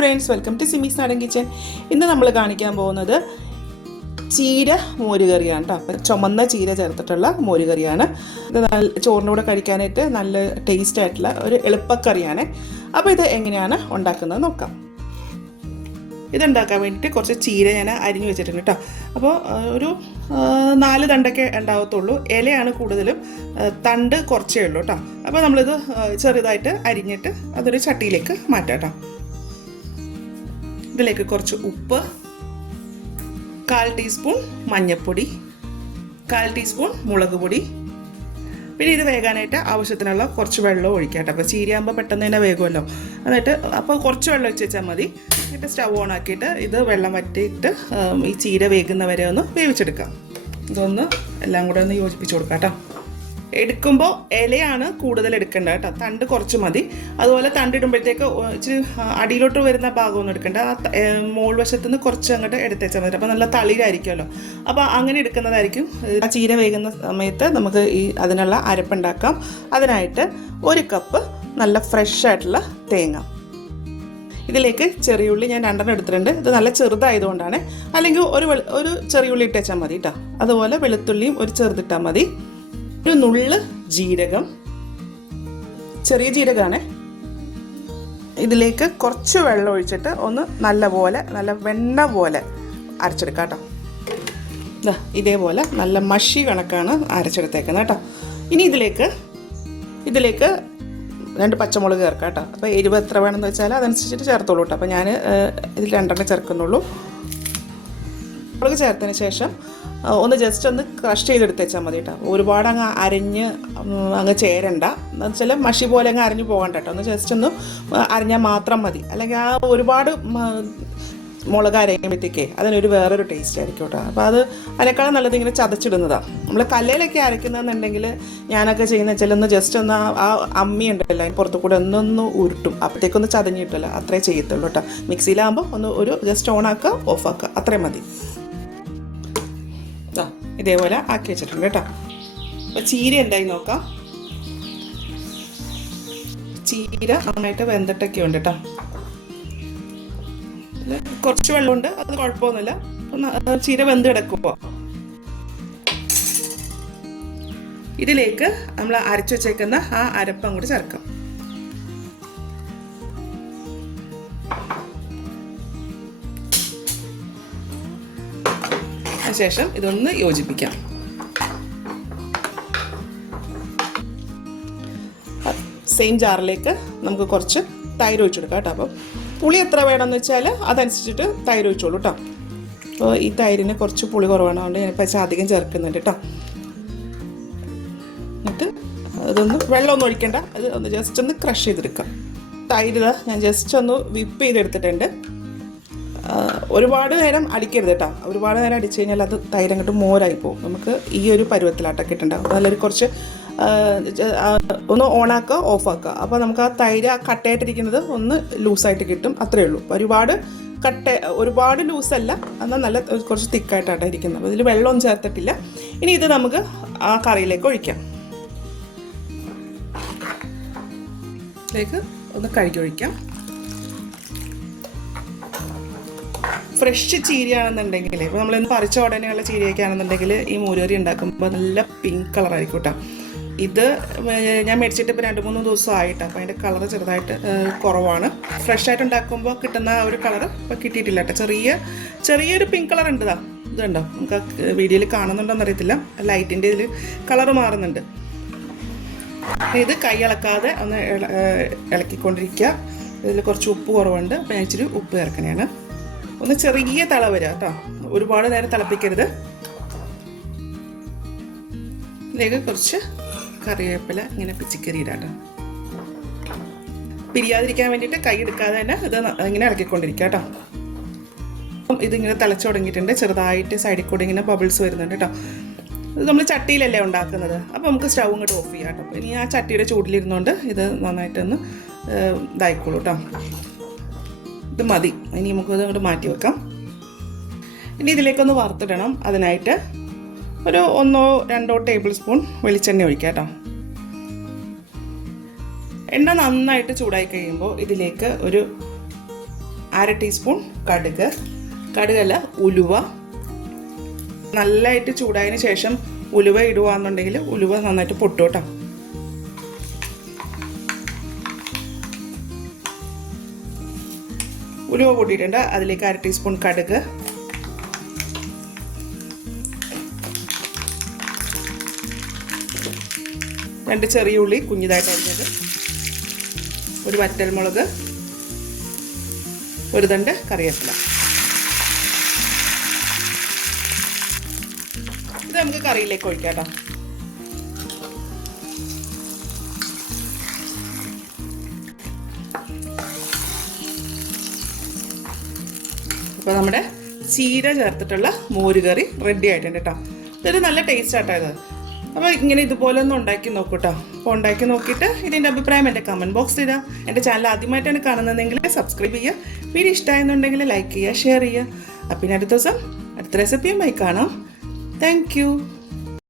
Friends, welcome to സിമീസ് നാടൻ kitchen. ഇന്ന് നമ്മൾ കാണിക്കാൻ പോകുന്നത് ചീര മോരുകറിയാണ് കേട്ടോ. അപ്പം ചുമന്ന ചീര ചേർത്തിട്ടുള്ള മോരുകറിയാണ്. ഇത് ചോറിൻ്റെ കൂടെ കഴിക്കാനായിട്ട് നല്ല ടേസ്റ്റ് ആയിട്ടുള്ള ഒരു എളുപ്പക്കറിയാണ്. അപ്പോൾ ഇത് എങ്ങനെയാണ് ഉണ്ടാക്കുന്നത് നോക്കാം. ഇതുണ്ടാക്കാൻ വേണ്ടിയിട്ട് കുറച്ച് ചീര ഞാൻ അരിഞ്ഞു വെച്ചിട്ടുണ്ട് കേട്ടോ. അപ്പോൾ ഒരു 4 തണ്ടൊക്കെ ഉണ്ടാകത്തുള്ളൂ. ഇലയാണ് കൂടുതലും, തണ്ട് കുറച്ചേ ഉള്ളൂ കേട്ടോ. അപ്പോൾ നമ്മളിത് ചെറുതായിട്ട് അരിഞ്ഞിട്ട് അതൊരു ചട്ടിയിലേക്ക് മാറ്റാം കേട്ടോ. ഇതിലേക്ക് കുറച്ച് ഉപ്പ്, 1/4 ടീസ്പൂൺ മഞ്ഞൾപ്പൊടി, 1/4 ടീസ്പൂൺ മുളക് പൊടി, പിന്നെ ഇത് വേകാനായിട്ട് ആവശ്യത്തിനുള്ള കുറച്ച് വെള്ളം ഒഴിക്കാം കേട്ടോ. അപ്പോൾ ചീരയാകുമ്പോൾ പെട്ടെന്ന് തന്നെ വേകുമല്ലോ. എന്നിട്ട് അപ്പോൾ കുറച്ച് വെള്ളം ഒഴിച്ച് വെച്ചാൽ മതി. എന്നിട്ട് സ്റ്റവ് ഓൺ ആക്കിയിട്ട് ഇത് വെള്ളം വറ്റിയിട്ട് ഈ ചീര വേകുന്നവരെ ഒന്ന് വേവിച്ചെടുക്കാം. ഇതൊന്ന് എല്ലാം കൂടെ ഒന്ന് യോജിപ്പിച്ച് കൊടുക്കാം കേട്ടോ. എടുക്കുമ്പോൾ ഇലയാണ് കൂടുതൽ എടുക്കേണ്ടത് കേട്ടോ. തണ്ട് കുറച്ച് മതി. അതുപോലെ തണ്ടിടുമ്പോഴത്തേക്ക് ഇച്ചിരി അടിയിലോട്ട് വരുന്ന ഭാഗമൊന്നും എടുക്കേണ്ട. മോൾ വശത്തു നിന്ന് കുറച്ച് അങ്ങോട്ട് എടുത്തേച്ചാൽ മതി. അപ്പോൾ നല്ല തളിരായിരിക്കുമല്ലോ. അപ്പോൾ അങ്ങനെ എടുക്കുന്നതായിരിക്കും. ആ ചീര വേകുന്ന സമയത്ത് നമുക്ക് അതിനുള്ള അരപ്പുണ്ടാക്കാം. അതിനായിട്ട് 1 കപ്പ് നല്ല ഫ്രഷ് ആയിട്ടുള്ള തേങ്ങ, ഇതിലേക്ക് ചെറിയുള്ളി ഞാൻ 2 എടുത്തിട്ടുണ്ട്. ഇത് നല്ല ചെറുതായതുകൊണ്ടാണ്. അല്ലെങ്കിൽ ഒരു ചെറിയുള്ളി ഇട്ടേച്ചാൽ മതി കേട്ടോ. അതുപോലെ വെളുത്തുള്ളിയും ഒരു ചെറുതിട്ടാൽ മതി. ഒരു നുള്ള് ജീരകം, ചെറിയ ജീരകമാണ്. ഇതിലേക്ക് കുറച്ച് വെള്ളം ഒഴിച്ചിട്ട് ഒന്ന് നല്ല വെണ്ണ പോലെ അരച്ചെടുക്കാം കേട്ടോ. ഇതേപോലെ നല്ല മഷി കണക്കാണ് അരച്ചെടുത്തേക്കുന്നത് കേട്ടോ. ഇനി ഇതിലേക്ക് 2 പച്ചമുളക് ചേർക്കാം കേട്ടോ. അപ്പോൾ എരിവ് എത്ര വേണമെന്ന് വെച്ചാൽ അതനുസരിച്ചിട്ട് ചേർത്തോളൂ കേട്ടോ. അപ്പോൾ ഞാൻ ഇതിൽ 2 ചേർക്കുന്നുള്ളൂ. മുളക് ചേർത്തതിന് ശേഷം ഒന്ന് ജസ്റ്റ് ഒന്ന് ക്രഷ് ചെയ്തെടുത്തേച്ചാൽ മതി കേട്ടോ. ഒരുപാട് അങ്ങ് ചേരണ്ട. എന്ന് വെച്ചാൽ മഷി പോലെ അങ്ങ് അരഞ്ഞു പോകണ്ട കേട്ടോ. ഒന്ന് ജസ്റ്റ് ഒന്ന് അരഞ്ഞാൽ മാത്രം മതി. അല്ലെങ്കിൽ ഒരുപാട് മുളക് അരയുമ്പോഴത്തേക്കേ അതിനൊരു വേറൊരു ടേസ്റ്റ് ആയിരിക്കും കേട്ടോ. അപ്പോൾ അതിനേക്കാളും നല്ലത് ഇങ്ങനെ ചതച്ചിടുന്നതാണ്. നമ്മൾ കല്ലയിലൊക്കെ അരയ്ക്കുന്നതെന്നുണ്ടെങ്കിൽ ഞാനൊക്കെ ചെയ്യുന്ന വെച്ചാൽ ഒന്ന് ജസ്റ്റ് ഒന്ന് ആ അമ്മി ഉണ്ടല്ലോ അതിന് പുറത്തു കൂടെ ഒന്നൊന്ന് ഉരുട്ടും. അപ്പോഴത്തേക്കൊന്ന് ചതഞ്ഞിട്ടല്ലോ, അത്രേ ചെയ്യത്തുള്ളൂ കേട്ടോ. മിക്സിയിലാകുമ്പോൾ ഒരു ജസ്റ്റ് ഓണാക്കുക, ഓഫാക്കുക, അത്രയും മതി. ഇതേപോലെ ആക്കി വെച്ചിട്ടുണ്ട് കേട്ടോ. അപ്പോൾ ചീര എന്തായി നോക്കാം. ചീര നന്നായിട്ട് വെന്തിട്ടൊക്കെ ഉണ്ട് കേട്ടോ. കുറച്ച് വെള്ളമുണ്ട്, അത് കുഴപ്പമൊന്നുമില്ല. ചീര വെന്ത് കിടക്കുമ്പോൾ ഇതിലേക്ക് നമ്മൾ അരച്ചു വെച്ചേക്കുന്ന ആ അരപ്പം കൂടി ചേർക്കാം. ശേഷം ഇതൊന്ന് യോജിപ്പിക്കാം. സെയിം ജാറിലേക്ക് നമുക്ക് കുറച്ച് തൈര് ഒഴിച്ചെടുക്കാം കേട്ടോ. അപ്പോൾ പുളി എത്ര വേണമെന്ന് വെച്ചാൽ അതനുസരിച്ചിട്ട് തൈര് ഒഴിച്ചോളൂ കേട്ടോ. അപ്പോൾ ഈ തൈരിന് കുറച്ച് പുളി കുറവാണ്, അതുകൊണ്ട് ഞാനിപ്പോൾ അധികം ചേർക്കുന്നുണ്ട് കേട്ടോ. എന്നിട്ട് അതൊന്ന് വെള്ളമൊന്നും ഒഴിക്കേണ്ട, അത് ഒന്ന് ജസ്റ്റ് ഒന്ന് ക്രഷ് ചെയ്തെടുക്കാം. തൈര് ഞാൻ ജസ്റ്റ് ഒന്ന് വിപ്പ് ചെയ്തെടുത്തിട്ടുണ്ട്. ഒരുപാട് നേരം അടിക്കരുത് കേട്ടോ. ഒരുപാട് നേരം അടിച്ചു കഴിഞ്ഞാൽ അത് തൈര് അങ്ങോട്ട് മോരായി പോകും. നമുക്ക് ഈ ഒരു പരുവത്തിലാട്ടൊക്കെ ഇട്ടുണ്ടാകും. നല്ലൊരു കുറച്ച് ഒന്ന് ഓണാക്കുക, ഓഫാക്കുക. അപ്പോൾ നമുക്ക് ആ തൈര് കട്ടയായിട്ടിരിക്കുന്നത് ഒന്ന് ലൂസായിട്ട് കിട്ടും, അത്രയേ ഉള്ളൂ. ഒരുപാട് ലൂസല്ല, എന്നാൽ നല്ല കുറച്ച് തിക്കായിട്ടാണ് ഇരിക്കുന്നത്. അപ്പോൾ ഇതിൽ വെള്ളമൊന്നും ചേർത്തിട്ടില്ല. ഇനി ഇത് നമുക്ക് ആ കറിയിലേക്ക് ഒഴിക്കാം. ഇതിലേക്ക് ഒന്ന് കഴുകി ഒഴിക്കാം. ഫ്രഷ് ചീരയാണെന്നുണ്ടെങ്കിൽ, ഇപ്പോൾ നമ്മളിന്ന് പറിച്ച ഉടനെയുള്ള ചീരയൊക്കെ ആണെന്നുണ്ടെങ്കിൽ ഈ മോരുകറി ഉണ്ടാക്കുമ്പോൾ നല്ല പിങ്ക് കളറായിരിക്കും കേട്ടോ. ഇത് ഞാൻ മേടിച്ചിട്ട് ഇപ്പോൾ 2-3 ദിവസം ആയിട്ടാണ്. അപ്പോൾ അതിൻ്റെ കളറ് ചെറുതായിട്ട് കുറവാണ്. ഫ്രഷായിട്ട് ഉണ്ടാക്കുമ്പോൾ കിട്ടുന്ന ഒരു കളറ് ഇപ്പോൾ കിട്ടിയിട്ടില്ല കേട്ടോ. ചെറിയൊരു പിങ്ക് കളർ ഉണ്ട്. ഇതുണ്ടോ, നമുക്ക് വീഡിയോയിൽ കാണുന്നുണ്ടോയെന്ന് അറിയത്തില്ല. ലൈറ്റിൻ്റെ ഇതിൽ കളറ് മാറുന്നുണ്ട്. ഇത് കൈ ഇളക്കാതെ ഒന്ന് ഇളക്കിക്കൊണ്ടിരിക്കുക. ഇതിൽ കുറച്ച് ഉപ്പ് കുറവുണ്ട്. അപ്പോൾ ഞാൻ ഇച്ചിരി ഉപ്പ് ചേർക്കണേണ്. ഒന്ന് ചെറിയ തിള വരിക കേട്ടോ. ഒരുപാട് നേരം തിളപ്പിക്കരുത്. ഇതിലേക്ക് കുറച്ച് കറിവേപ്പില ഇങ്ങനെ പിച്ചിക്കറിയിടാം കേട്ടോ. പിരിയാതിരിക്കാൻ വേണ്ടിയിട്ട് കൈ എടുക്കാതെ തന്നെ ഇത് ഇങ്ങനെ ഇളക്കിക്കൊണ്ടിരിക്കുക കേട്ടോ. ഇതിങ്ങനെ തിളച്ച് തുടങ്ങിയിട്ടുണ്ട്. ചെറുതായിട്ട് സൈഡിൽ കൂടെ ഇങ്ങനെ ബബിൾസ് വരുന്നുണ്ട് കേട്ടോ. ഇത് നമ്മൾ ചട്ടിയിലല്ലേ ഉണ്ടാക്കുന്നത്. അപ്പോൾ നമുക്ക് സ്റ്റൗ ഇങ്ങോട്ട് ഓഫ് ചെയ്യാം കേട്ടോ. ഇനി ആ ചട്ടിയുടെ ചൂടിലിരുന്നുകൊണ്ട് ഇത് നന്നായിട്ടൊന്ന് ഇതായിക്കോളൂ കേട്ടോ. ഇത് മതി. ഇനി നമുക്കത് അങ്ങോട്ട് മാറ്റി വെക്കാം. ഇനി ഇതിലേക്കൊന്ന് വറുത്തിടണം. അതിനായിട്ട് ഒരു 1-2 ടേബിൾ സ്പൂൺ വെളിച്ചെണ്ണ ഒഴിക്കാം കേട്ടോ. എണ്ണ നന്നായിട്ട് ചൂടായി കഴിയുമ്പോൾ ഇതിലേക്ക് ഒരു 1/2 ടീസ്പൂൺ കടുക്, കടുകല്ല ഉലുവ. നല്ലതായിട്ട് ചൂടായതിന് ശേഷം ഉലുവ ഇടുകയാണെന്നുണ്ടെങ്കിൽ ഉലുവ നന്നായിട്ട് പൊട്ടും കേട്ടോ. ഉലുവ പൊട്ടിയിട്ടുണ്ട്. അതിലേക്ക് 1/2 ടീസ്പൂൺ കടുക്, രണ്ട് ചെറിയ ഉള്ളി കുഞ്ഞിതായിട്ട് അരിഞ്ഞത്, ഒരു വറ്റൽമുളക്, ഒരു തണ്ട് കറിവേപ്പില. ഇത് നമുക്ക് കറിയിലേക്ക് ഒഴിക്കാം കേട്ടോ. അപ്പോൾ നമ്മുടെ ചീര ചേർത്തിട്ടുള്ള മോരുകറി റെഡി ആയിട്ടുണ്ട് കേട്ടോ. ഇതൊരു നല്ല ടേസ്റ്റ് ആട്ടോ ഇത്. അപ്പോൾ ഇങ്ങനെ ഇതുപോലെ ഒന്ന് ഉണ്ടാക്കി നോക്കൂ കേട്ടോ. അപ്പോൾ ഉണ്ടാക്കി നോക്കിയിട്ട് ഇതിൻ്റെ അഭിപ്രായം എൻ്റെ കമൻറ്റ് ബോക്സിൽ ഇടാം. എൻ്റെ ചാനൽ ആദ്യമായിട്ടാണ് കാണുന്നതെങ്കിൽ സബ്സ്ക്രൈബ് ചെയ്യുക. വീഡിയോ ഇഷ്ടമായെന്നുണ്ടെങ്കിൽ ലൈക്ക് ചെയ്യുക, ഷെയർ ചെയ്യുക. അപ്പം പിന്നെ അടുത്ത ദിവസം അടുത്ത റെസിപ്പിയുമായി കാണാം. Thank you.